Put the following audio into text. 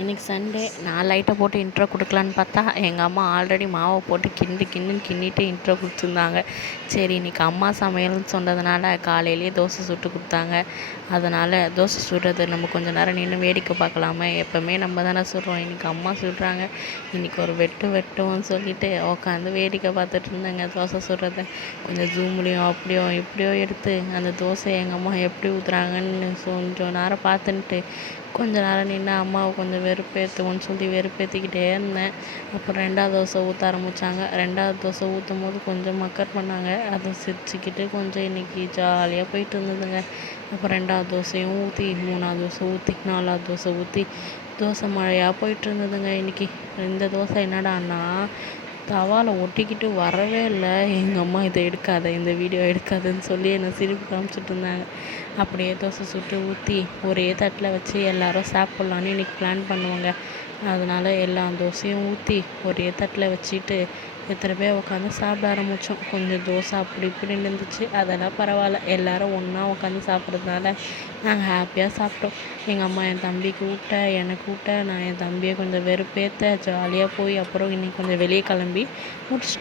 இன்னைக்கு சண்டே நான் லைட்டை போட்டு இன்ட்ரோ கொடுக்கலான்னு பார்த்தா எங்கள் அம்மா ஆல்ரெடி மாவை போட்டு கிண்டிட்டு இன்ட்ரோ கொடுத்துருந்தாங்க. சரி இன்றைக்கி அம்மா சமையல்னு சொன்னதுனால காலையிலேயே தோசை சுட்டு கொடுத்தாங்க. அதனால் தோசை சுடுறது நம்ம கொஞ்சம் நேரம் நின்று வேடிக்கை பார்க்கலாமே, எப்போவுமே நம்ம தானே சுடுறோம், இன்றைக்கி அம்மா சுடுறாங்க, இன்றைக்கி ஒரு வெட்டுவோன்னு சொல்லிட்டு உட்காந்து வேடிக்கை பார்த்துட்டு இருந்தேங்க. தோசை சுடுறத கொஞ்சம் ஜூம்லேயும் அப்படியோ இப்படியோ எடுத்து அந்த தோசை எங்கள் அம்மா எப்படி ஊற்றுறாங்கன்னு கொஞ்சம் நேரம் பார்த்துன்ட்டு கொஞ்ச நேரம் நின்று அம்மாவை கொஞ்சம் வெறுப்பேற்றுவோன்னு சொல்லி வெறுப்பேற்றிக்கிட்டே இருந்தேன். அப்புறம் 2வது தோசை ஊற்ற ஆரம்பித்தாங்க. 2வது தோசை ஊற்றும் போது கொஞ்சம் மக்கர் பண்ணாங்க. அதை சிரிச்சுக்கிட்டு கொஞ்சம் இன்றைக்கி ஜாலியாக போயிட்டு இருந்ததுங்க. அப்புறம் 2வது தோசையும் ஊற்றி 3வது தோசை ஊற்றி 4வது தோசை ஊற்றி தோசை மழையாக போயிட்டு இருந்ததுங்க. இன்றைக்கி இந்த தோசை என்னடான்னா தவாவில் ஒட்டிக்கிட்டு வரவே இல்லை. எங்கள் அம்மா இதை எடுக்காத, இந்த வீடியோ எடுக்காதுன்னு சொல்லி என்னை சிரிப்பு காமிச்சிட்டு இருந்தாங்க. அப்படியே தோசை சுட்டு ஊற்றி ஒரே தட்டில் வச்சு எல்லோரும் சாப்பிட்லான்னு இன்றைக்கி பிளான் பண்ணுவாங்க. அதனால் எல்லா தோசையும் ஊற்றி ஒரே தட்டில் வச்சுட்டு எத்தனை பேர் உட்காந்து சாப்பிட ஆரம்பித்தோம். கொஞ்சம் தோசை அப்படி இப்படின்னு இருந்துச்சு, அதெல்லாம் பரவாயில்ல. எல்லோரும் ஒன்றா உட்காந்து சாப்பிட்றதுனால நாங்கள் ஹாப்பியாக சாப்பிட்டோம். எங்கள் அம்மா என் தம்பிக்கு ஊட்ட, எனக்கு ஊட்ட, நான் என் தம்பியை கொஞ்சம் வெறுப்பேற்ற ஜாலியாக போய் அப்புறம் இன்றைக்கி கொஞ்சம் வெளியே கிளம்பி முடிச்சிட்டோம்.